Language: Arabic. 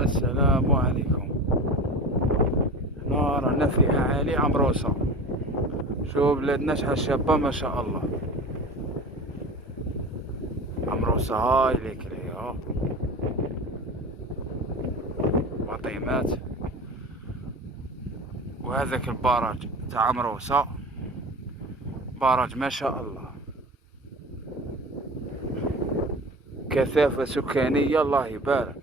السلام عليكم. رانا في أعالي عمروسة. شوف بلادنا شحال شابة ما شاء الله. عمروسة هاي ليك ليها فاطمات، وهذاك البراج تاع عمروسة براج ما شاء الله، كثافة سكانية الله يبارك.